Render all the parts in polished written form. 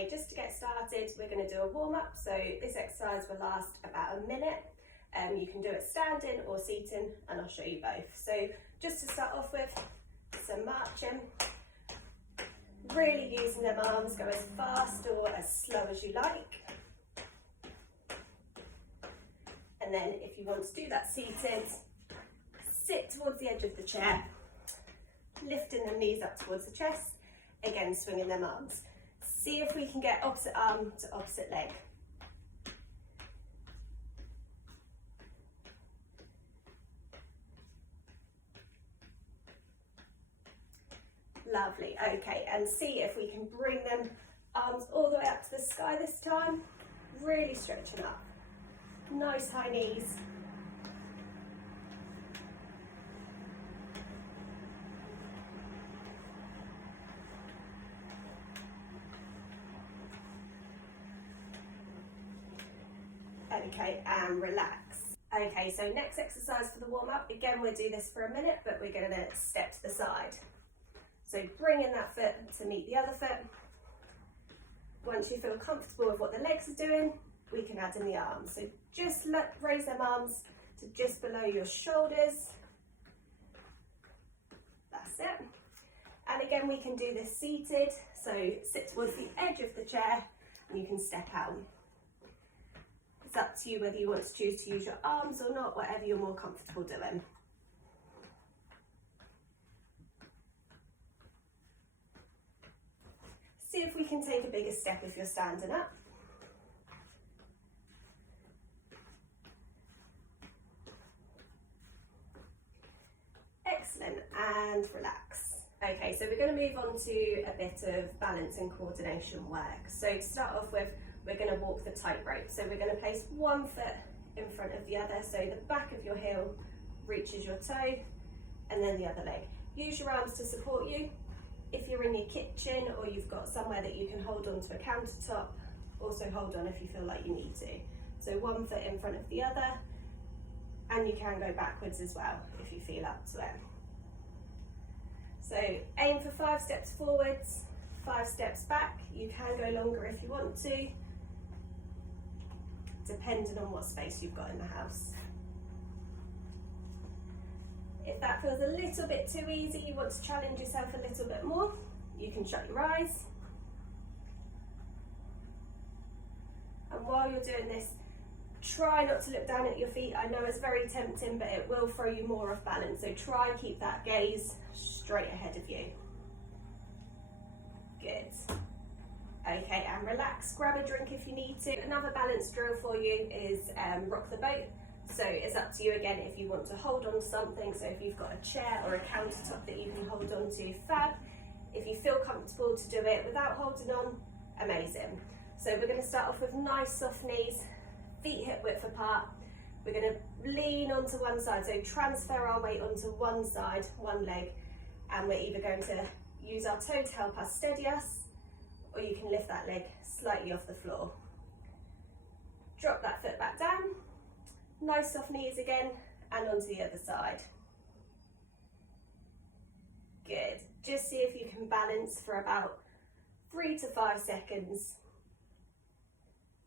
Okay, just to get started, we're going to do a warm-up. So this exercise will last about a minute. You can do it standing or seating, and I'll show you both. So just to start off with, some marching. Really using them arms, go as fast or as slow as you like. And then if you want to do that seated, sit towards the edge of the chair, lifting the knees up towards the chest, again swinging them arms. See if we can get opposite arm to opposite leg. Lovely, okay, and see if we can bring them arms all the way up to the sky this time, really stretching up. Nice high knees. Okay, and relax. Okay, so next exercise for the warm-up, again we'll do this for a minute, but we're going to step to the side. So bring in that foot to meet the other foot. Once you feel comfortable with what the legs are doing, we can add in the arms. So just raise them arms to just below your shoulders. That's it. And again, we can do this seated. So sit towards the edge of the chair and you can step out. It's up to you whether you want to choose to use your arms or not, whatever you're more comfortable doing. See if we can take a bigger step if you're standing up. Excellent, and relax. Okay, so we're going to move on to a bit of balance and coordination work. So to start off with, we're going to walk the tightrope. So we're going to place one foot in front of the other, so the back of your heel reaches your toe, and then the other leg. Use your arms to support you. If you're in your kitchen or you've got somewhere that you can hold on to a countertop, also hold on if you feel like you need to. So one foot in front of the other, and you can go backwards as well if you feel up to it. So aim for 5 steps forwards, 5 steps back. You can go longer if you want to, depending on what space you've got in the house. If that feels a little bit too easy, you want to challenge yourself a little bit more, you can shut your eyes. And while you're doing this, try not to look down at your feet. I know it's very tempting, but it will throw you more off balance. So try and keep that gaze straight ahead of you. Good. Okay, and relax, grab a drink if you need to. Another balance drill for you is rock the boat. So it's up to you again if you want to hold on to something. So if you've got a chair or a countertop that you can hold on to, fab. If you feel comfortable to do it without holding on, amazing. So we're going to start off with nice soft knees, feet hip width apart. We're going to lean onto one side, so transfer our weight onto one side, one leg, and we're either going to use our toe to help us steady us, or you can lift that leg slightly off the floor. Drop that foot back down. Nice soft knees again, and onto the other side. Good. Just see if you can balance for about 3 to 5 seconds.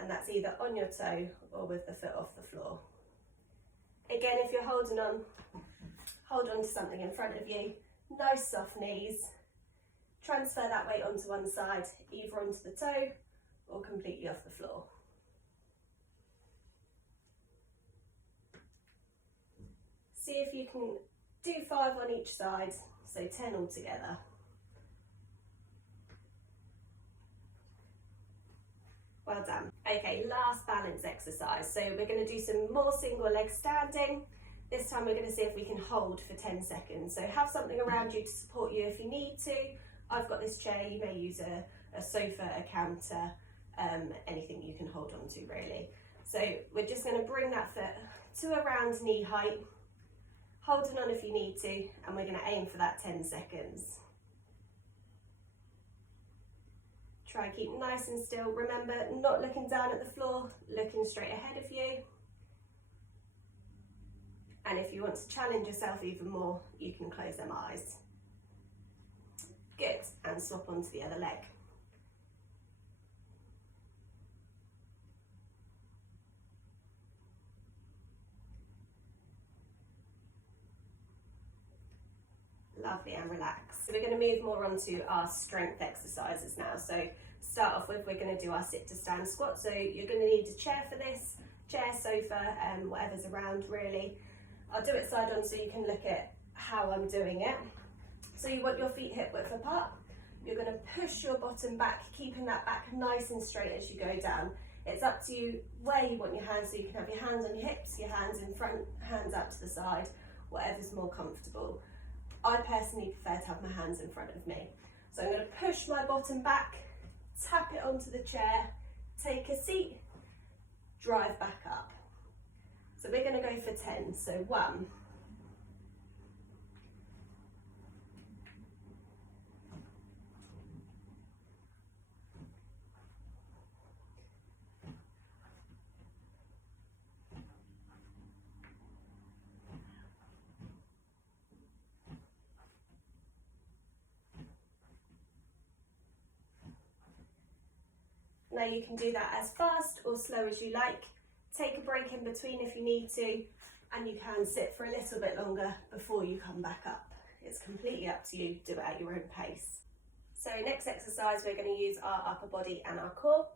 And that's either on your toe or with the foot off the floor. Again, if you're holding on, hold on to something in front of you. Nice soft knees. Transfer that weight onto one side, either onto the toe or completely off the floor. See if you can do 5 on each side, so 10 altogether. Well done. Okay, last balance exercise. So we're going to do some more single leg standing. This time we're going to see if we can hold for 10 seconds. So have something around you to support you if you need to. I've got this chair, you may use a sofa, a counter, anything you can hold on to really. So we're just going to bring that foot to around knee height. Holding on if you need to, and we're going to aim for that 10 seconds. Try and keep nice and still. Remember, not looking down at the floor, looking straight ahead of you. And if you want to challenge yourself even more, you can close them eyes. Good, and swap onto the other leg. lovely and relaxed. So we're going to move more onto our strength exercises now. So to start off with, we're going to do our sit to stand squat. So you're going to need a chair for this, chair, sofa, whatever's around really. I'll do it side on so you can look at how I'm doing it. So you want your feet hip width apart. You're going to push your bottom back, keeping that back nice and straight as you go down. It's up to you where you want your hands, so you can have your hands on your hips, your hands in front, hands out to the side, whatever's more comfortable. I personally prefer to have my hands in front of me. So I'm going to push my bottom back, tap it onto the chair, take a seat, drive back up. So we're going to go for 10. So 1, 2. Now you can do that as fast or slow as you like. Take a break in between if you need to, and you can sit for a little bit longer before you come back up. It's completely up to you, do it at your own pace. So next exercise, we're going to use our upper body and our core.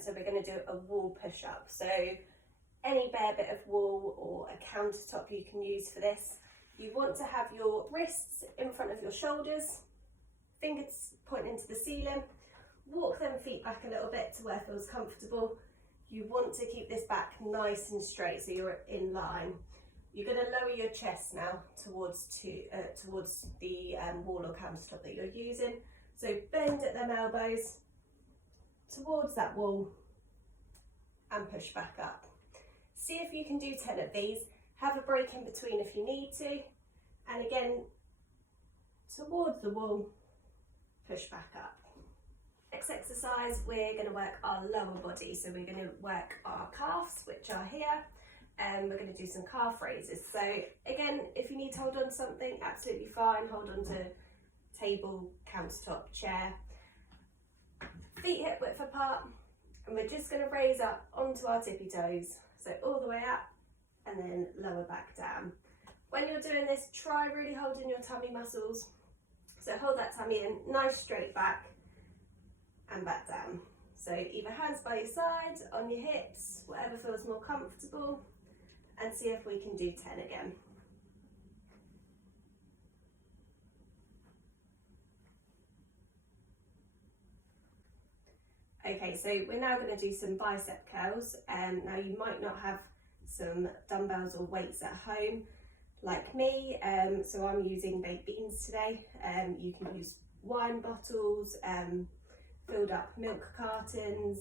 So we're going to do a wall push-up. So any bare bit of wall or a countertop you can use for this. You want to have your wrists in front of your shoulders, fingers pointing to the ceiling. Walk them feet back a little bit to where it feels comfortable. You want to keep this back nice and straight so you're in line. You're going to lower your chest now towards the wall or countertop that you're using. So bend at them elbows towards that wall and push back up. See if you can do 10 of these. Have a break in between if you need to. And again, towards the wall, push back up. Next exercise, we're going to work our lower body. So we're going to work our calves, which are here, and we're going to do some calf raises. So again, if you need to hold on to something, absolutely fine. Hold on to table, countertop, chair. Feet hip width apart, and we're just going to raise up onto our tippy toes. So all the way up and then lower back down. When you're doing this, try really holding your tummy muscles. So hold that tummy in, nice straight back, and back down. So either hands by your side, on your hips, whatever feels more comfortable, and see if we can do 10 again. Okay, so we're now going to do some bicep curls. Now you might not have some dumbbells or weights at home like me, so I'm using baked beans today. You can use wine bottles, filled up milk cartons,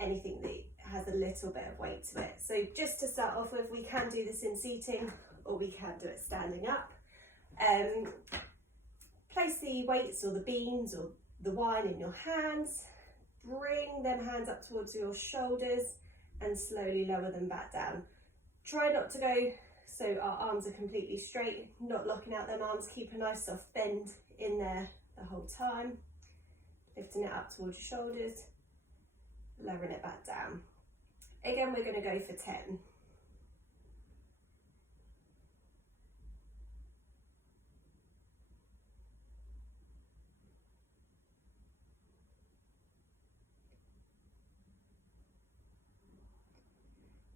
anything that has a little bit of weight to it. So just to start off with, we can do this in seating or we can do it standing up. Place the weights or the beans or the wine in your hands, bring them hands up towards your shoulders and slowly lower them back down. Try not to go so our arms are completely straight, not locking out them arms. Keep a nice soft bend in there the whole time. Lifting it up towards your shoulders, lowering it back down. Again, we're going to go for 10.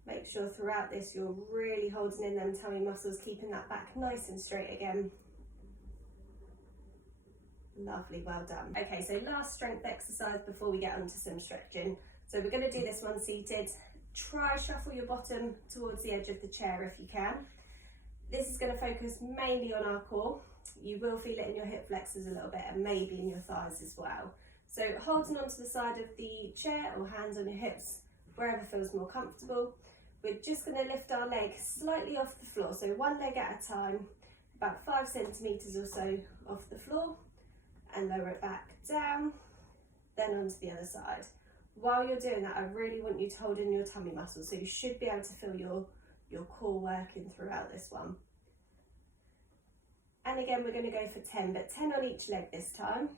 Make sure throughout this you're really holding in them tummy muscles, keeping that back nice and straight again. Lovely, well done. Okay, so last strength exercise before we get onto some stretching. So we're going to do this one seated. Try shuffle your bottom towards the edge of the chair if you can. This is going to focus mainly on our core. You will feel it in your hip flexors a little bit and maybe in your thighs as well. So holding onto the side of the chair or hands on your hips, wherever feels more comfortable. We're just going to lift our leg slightly off the floor. So one leg at a time, about 5 centimetres or so off the floor. And lower it back down, then onto the other side. While you're doing that, I really want you to hold in your tummy muscles, so you should be able to feel your core working throughout this one. And again, we're going to go for 10, but 10 on each leg this time.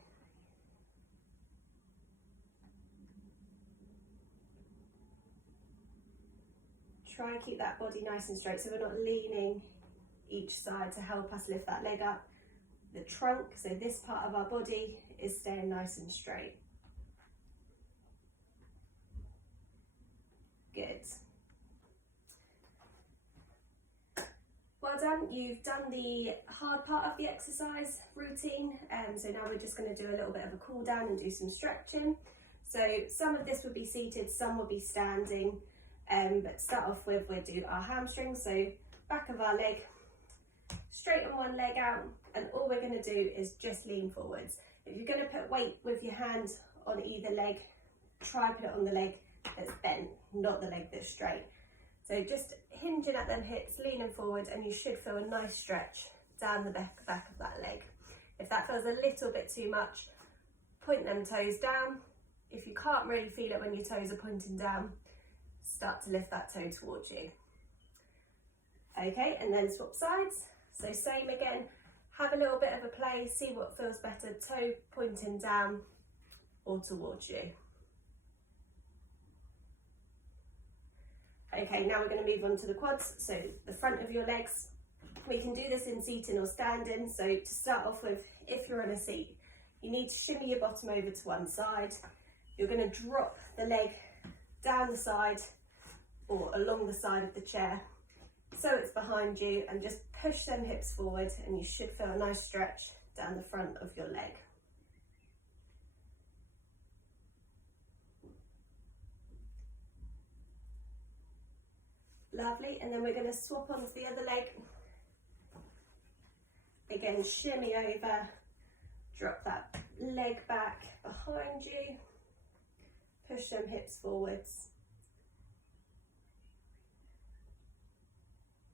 Try and keep that body nice and straight, so we're not leaning each side to help us lift that leg up. the trunk, so this part of our body is staying nice and straight. Good. Well done, you've done the hard part of the exercise routine, so now we're just going to do a little bit of a cool down and do some stretching. So some of this will be seated, some will be standing, but to start off with, we'll do our hamstrings, so back of our leg, straighten one leg out, and all we're going to do is just lean forwards. If you're going to put weight with your hand on either leg, try put it on the leg that's bent, not the leg that's straight. So just hinging at them hips, leaning forward, and you should feel a nice stretch down the back of that leg. If that feels a little bit too much, point them toes down. If you can't really feel it when your toes are pointing down, start to lift that toe towards you. Okay, and then swap sides. So same again, have a little bit of a play, see what feels better, toe pointing down or towards you. Okay, now we're going to move on to the quads, so the front of your legs. We can do this in seating or standing, so to start off with, if you're on a seat, you need to shimmy your bottom over to one side. You're going to drop the leg down the side or along the side of the chair so it's behind you, and just push them hips forward, and you should feel a nice stretch down the front of your leg. Lovely, and then we're going to swap onto the other leg. Again, shimmy over, drop that leg back behind you, push them hips forwards.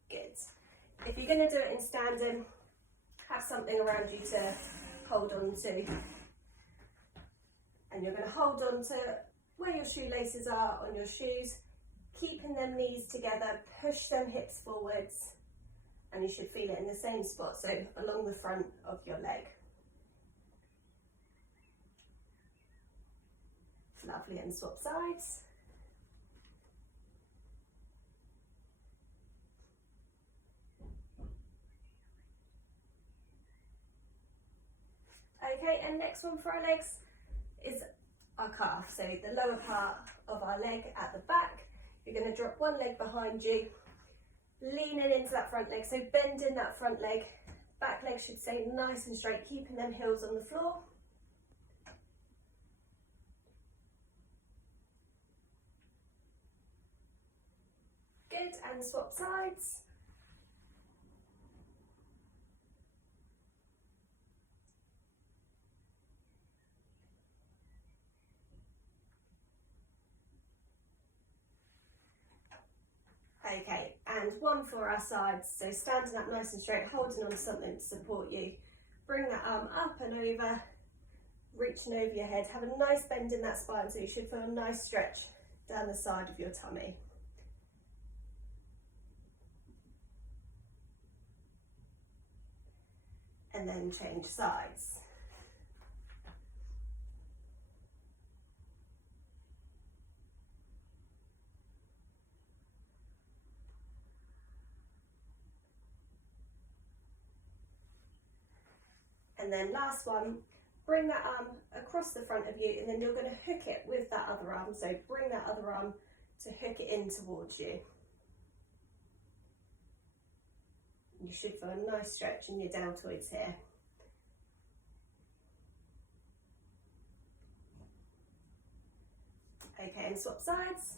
Good. If you're going to do it in standing, have something around you to hold on to. And you're going to hold on to where your shoelaces are on your shoes, keeping them knees together, push them hips forwards, and you should feel it in the same spot, so along the front of your leg. Lovely, and swap sides. Okay, and next one for our legs is our calf, so the lower part of our leg at the back. You're going to drop one leg behind you, leaning into that front leg, so bending that front leg. Back leg should stay nice and straight, keeping them heels on the floor. Good, and swap sides. Okay, and one for our sides, so standing up nice and straight, holding on to something to support you. Bring that arm up and over, reaching over your head. Have a nice bend in that spine, so you should feel a nice stretch down the side of your tummy. And then change sides. And then last one, bring that arm across the front of you, and then you're going to hook it with that other arm. So bring that other arm to hook it in towards you. You should feel a nice stretch in your deltoids here. Okay, and swap sides.